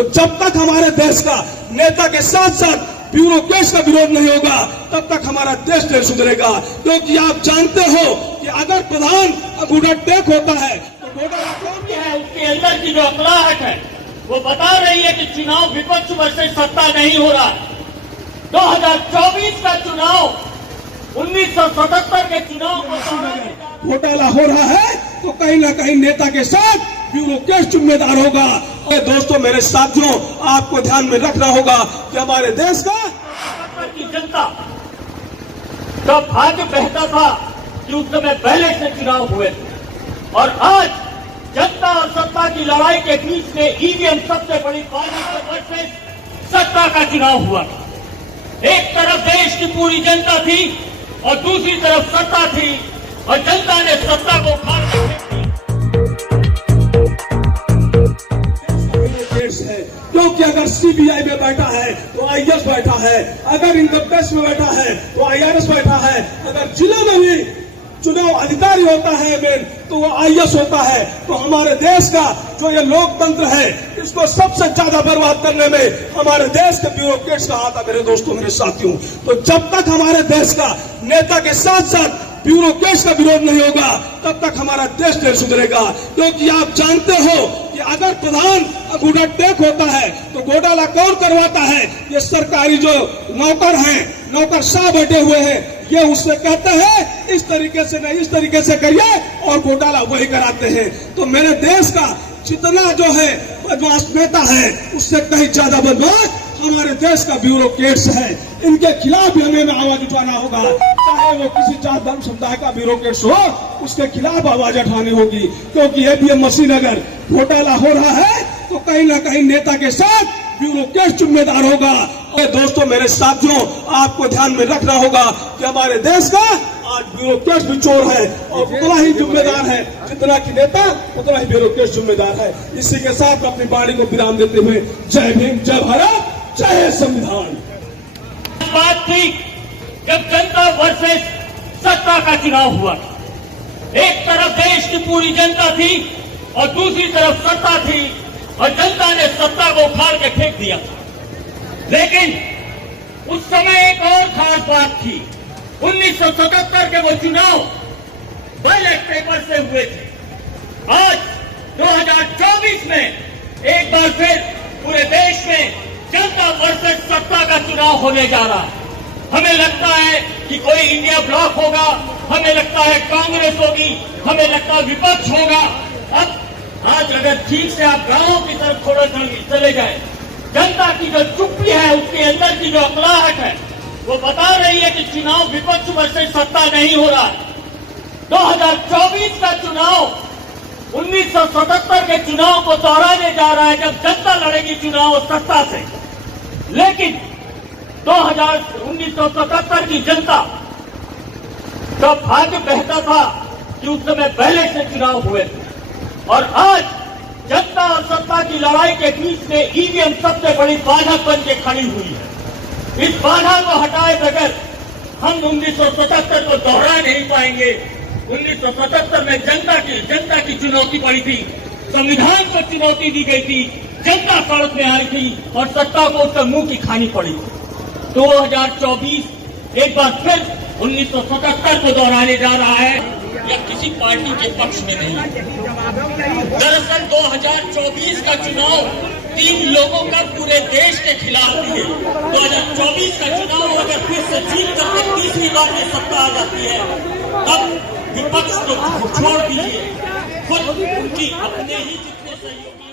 तो जब तक हमारे देश का नेता के साथ साथ ब्यूरोक्रेट्स का विरोध नहीं होगा तब तक हमारा देश नहीं सुधरेगा। क्योंकि आप जानते हो कि अगर प्रधान घुटटेक होता है तो घोटाला कौन है, उसके अंदर की जो अकड़ाहट है वो बता रही है कि चुनाव विपक्ष वर्सेस सत्ता नहीं हो रहा। 2024 का चुनाव 1977 के चुनाव को घोटाला हो रहा है तो कहीं ना कहीं नेता के साथ ब्यूरोक्रेट जिम्मेदार होगा। और दोस्तों, मेरे साथियों, आपको ध्यान में रखना होगा कि हमारे देश का की जनता का भाग्य बहता था कि उस समय पहले से चुनाव हुए थे और आज जनता और सत्ता की लड़ाई के बीच में ईवीएम सबसे बड़ी पार्टी से सत्ता का चुनाव हुआ। एक तरफ देश की पूरी जनता थी और दूसरी तरफ सत्ता थी और जनता ने सत्ता को उखाड़ कर है। क्योंकि अगर सीबीआई में बैठा है तो आईएएस बैठा है, अगर इनकम टैक्स में बैठा है तो आईआरएस बैठा है, अगर जिले में भी चुनाव अधिकारी होता है मेन तो वो आईएएस होता है। तो हमारे देश का जो ये लोकतंत्र है इसको सबसे ज्यादा बर्बाद करने में हमारे देश के ब्यूरोक्रेट्स का हाथ है मेरे दोस्तों, मेरे साथियों। तो जब तक हमारे देश का नेता के साथ साथ ब्यूरोक्रेट्स का विरोध नहीं होगा तब तक हमारा देश नहीं सुधरेगा। क्योंकि आप जानते हो कि अगर प्रधान घुटटेक होता है तो घोटाला कौन करवाता है? ये सरकारी जो नौकर हैं, नौकरशाह बैठे हुए हैं, ये उससे कहते हैं इस तरीके से नहीं इस तरीके से करिए और घोटाला वही कराते हैं। तो मेरे देश का जितना जो है बदमाश नेता है उससे कहीं ज्यादा बदमाश हमारे देश का ब्यूरोक्रेट्स है। इनके खिलाफ भी हमें आवाज उठाना होगा, चाहे वो किसी जात धर्म समुदाय का ब्यूरोक्रेट्स हो, उसके खिलाफ आवाज उठानी होगी। क्योंकि एबीएम मशीन अगर घोटाला हो रहा है तो कहीं ना कहीं नेता के साथ ब्यूरोक्रेट जिम्मेदार होगा। और दोस्तों, मेरे साथियों, आपको ध्यान में रखना होगा कि हमारे देश का आज ब्यूरोक्रेट भी चोर है और उतना ही जिम्मेदार है जितना कि नेता उतना ही ब्यूरोक्रेट जिम्मेदार है। इसी के साथ अपनी वाणी को विराम देते हुए जय भीम, जय भारत, जय संविधान। बात थी जब जनता वर्सेस सत्ता का चुनाव हुआ। एक तरफ देश की पूरी जनता थी और दूसरी तरफ सत्ता थी और जनता ने सत्ता को उखाड़ के फेंक दिया। लेकिन उस समय एक और खास बात थी, 1977 के वो चुनाव बैलेट पेपर से हुए थे। आज 2024 में एक बार फिर पूरे देश में जनता वर्सेस सत्ता का चुनाव होने जा रहा है। हमें लगता है कि कोई इंडिया ब्लॉक होगा, हमें लगता है कांग्रेस होगी, हमें लगता है विपक्ष होगा। अब आज अगर ठीक से आप गांवों की तरफ थोड़ा चले जाए, जनता की जो चुप्पी है उसके अंदर की जो अकड़ाहट है वो बता रही है कि चुनाव विपक्ष वर्सेस सत्ता नहीं हो रहा है। 2024 का चुनाव 1977 के चुनाव को दोहराने जा रहा है जब जनता लड़ेगी चुनाव सत्ता से। लेकिन 1977 की जनता का भाग्य बहता था कि उस समय पहले से चुनाव हुए थे और आज जनता और सत्ता की लड़ाई के बीच में ईवीएम सबसे बड़ी बाधा बन के खड़ी हुई है। इस बाधा को हटाए बगैर हम 1977 को दोहरा नहीं पाएंगे। 1977 में जनता की चुनौती पड़ी थी, संविधान को चुनौती दी गई थी, जनता सड़क में आई थी और सत्ता को उसके मुंह की खानी पड़ी। 2024 एक बार फिर 1977 को दोहराने जा रहा है, या किसी पार्टी के पक्ष में नहीं। दरअसल 2024 का चुनाव 3 लोगों का पूरे देश के खिलाफ भी है। 2024 का चुनाव अगर फिर से जीत करके तीसरी बार में सत्ता आ जाती है तब विपक्ष को छोड़ दीजिए, खुद उनकी अपने ही जितने सहयोगी